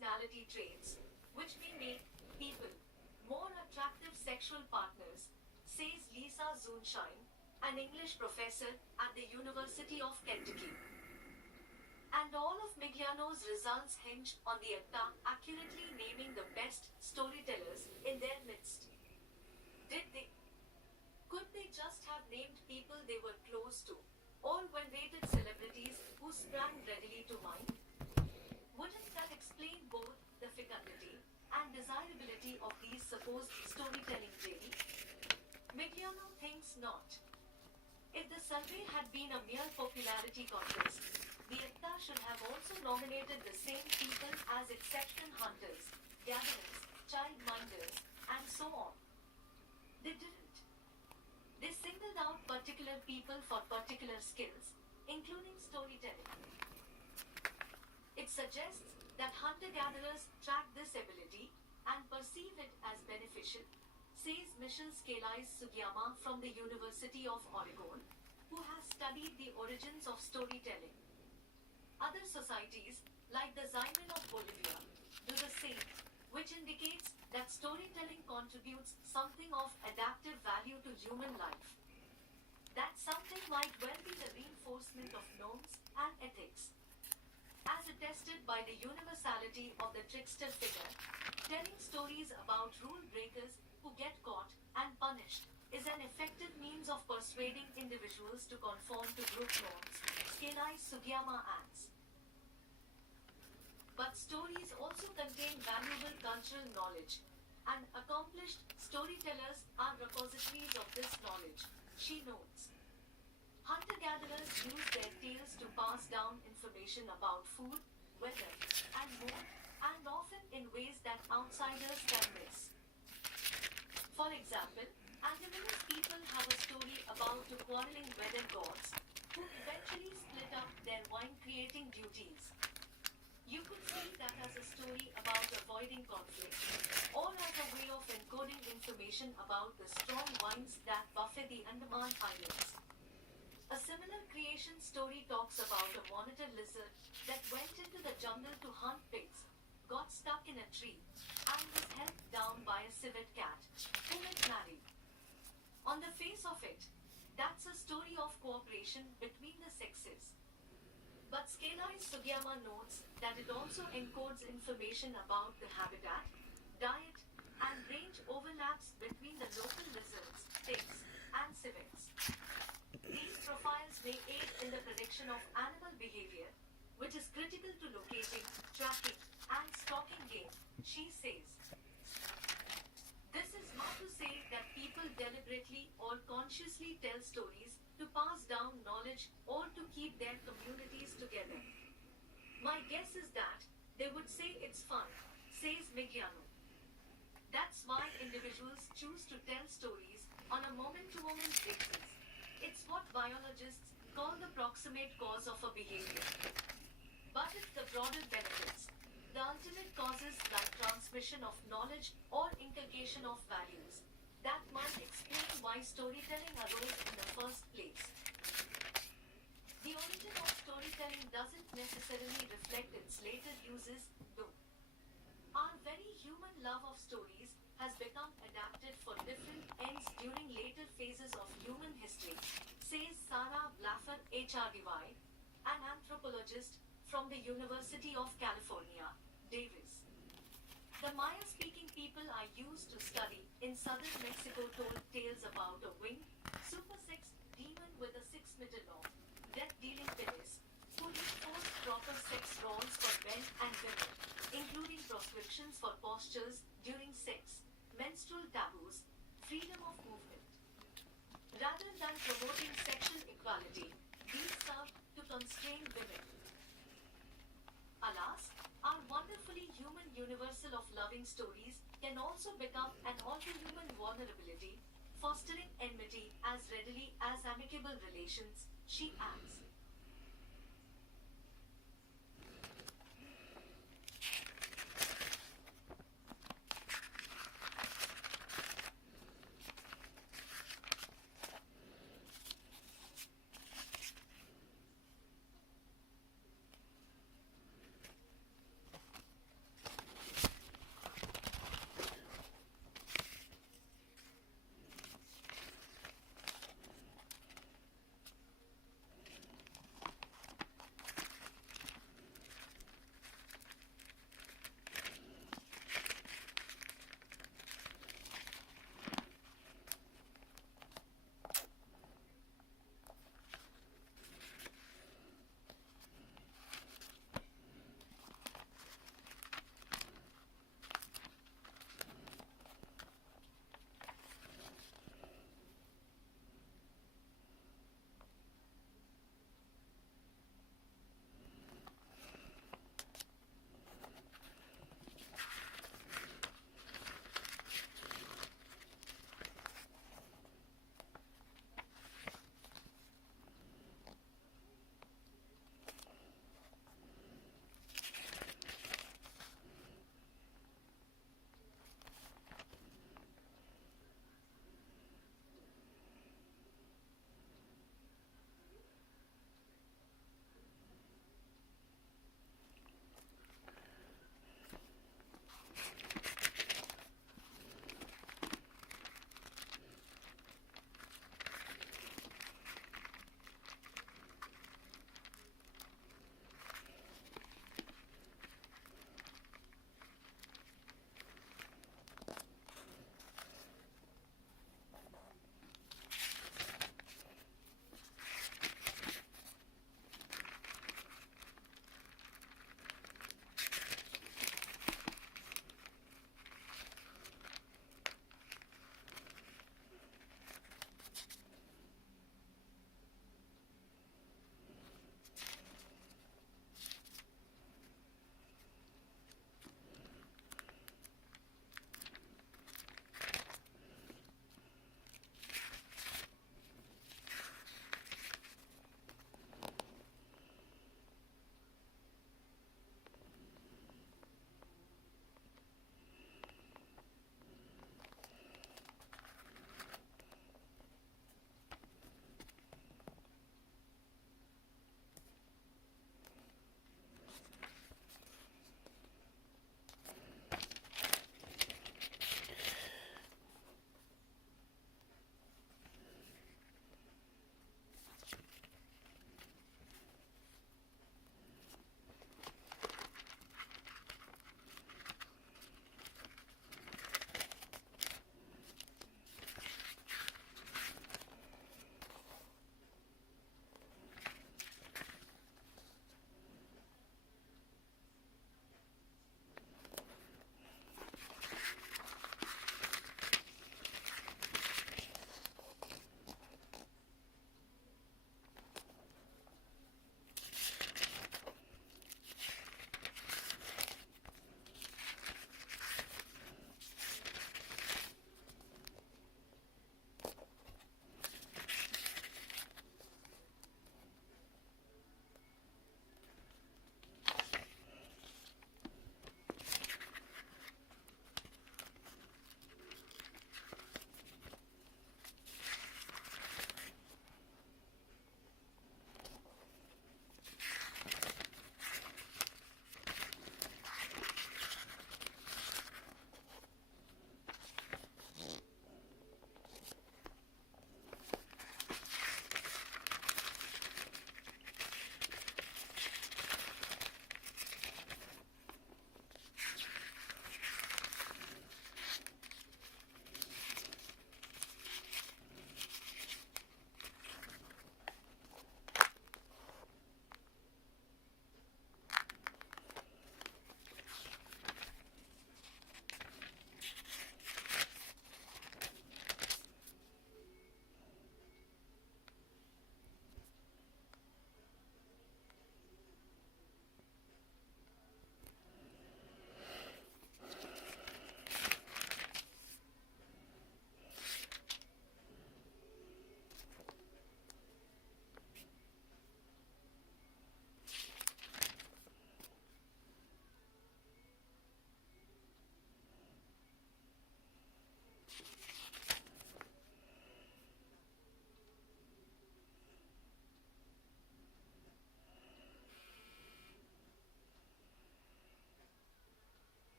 personality traits which may make people more attractive sexual partners, says Lisa Zunshine, an English professor at the University of Kentucky. And all of Migliano's results hinge on the ACTA accurately naming the best storytellers in their midst. Did they? Could they just have named people they were close to, or well-rated celebrities who sprang readily to mind? Wouldn't that explain both the fecundity and desirability of these supposed storytelling daily? Migliano thinks not. If the survey had been a mere popularity contest, the ACTA should have also nominated the same people as exception hunters, gatherers, childminders, and so on. They didn't. They singled out particular people for particular skills, including storytelling. It suggests that hunter-gatherers track this ability and perceive it as beneficial, says Michelle Scalise Sugiyama from the University of Oregon, who has studied the origins of storytelling. Other societies, like the Ximen of Bolivia, do the same, which indicates that storytelling contributes something of adaptive value to human life. That something might well be the reinforcement of norms and ethics. As attested by the universality of the trickster figure, telling stories about rule breakers who get caught and punished is an effective means of persuading individuals to conform to group norms, Scalise Sugiyama adds. But stories also contain valuable cultural knowledge, and accomplished storytellers are repositories of this knowledge, she notes. Hunter-gatherers use their tales to pass down information about food, weather, and more, and often in ways that outsiders can miss. For example, Andamanese people have a story about two quarreling weather gods, who eventually split up their wine-creating duties. You could see that as a story about avoiding conflict, or as a way of encoding information about the strong winds that buffet the Andaman Islands. A similar creation story talks about a monitor lizard that went into the jungle to hunt pigs, got stuck in a tree, and was held down by a civet cat, whom it married. On the face of it, that's a story of cooperation between the sexes. But Scalise Sugiyama notes that it also encodes information about the habitat, diet, and range overlaps between the local lizards, pigs, and civets. These profiles may aid in the prediction of animal behavior, which is critical to locating, tracking, and stalking game, she says. This is not to say that people deliberately or consciously tell stories to pass down knowledge or to keep their communities together. My guess is that they would say it's fun, says Migliano. That's why individuals choose to tell stories on a moment-to-moment basis. It's what biologists call the proximate cause of a behavior. But it's the broader benefits, the ultimate causes like transmission of knowledge or inculcation of values, that might explain why storytelling arose in the first place. The origin of storytelling doesn't necessarily reflect its later uses, though. Our very human love of stories has become adapted for different ends during later phases of human history, says Sarah Blaffer HRDY, an anthropologist from the University of California, Davis. The Maya-speaking people I used to study in southern Mexico told tales about a winged, super-sex demon with a 6-meter long, death-dealing penis, who enforced proper sex roles for men and women, including proscriptions for postures during sex, menstrual taboos, freedom of movement. Rather than promoting sexual equality, these served to constrain women. Alas, our wonderfully human universal of loving stories can also become an all-too-human vulnerability, fostering enmity as readily as amicable relations, she adds.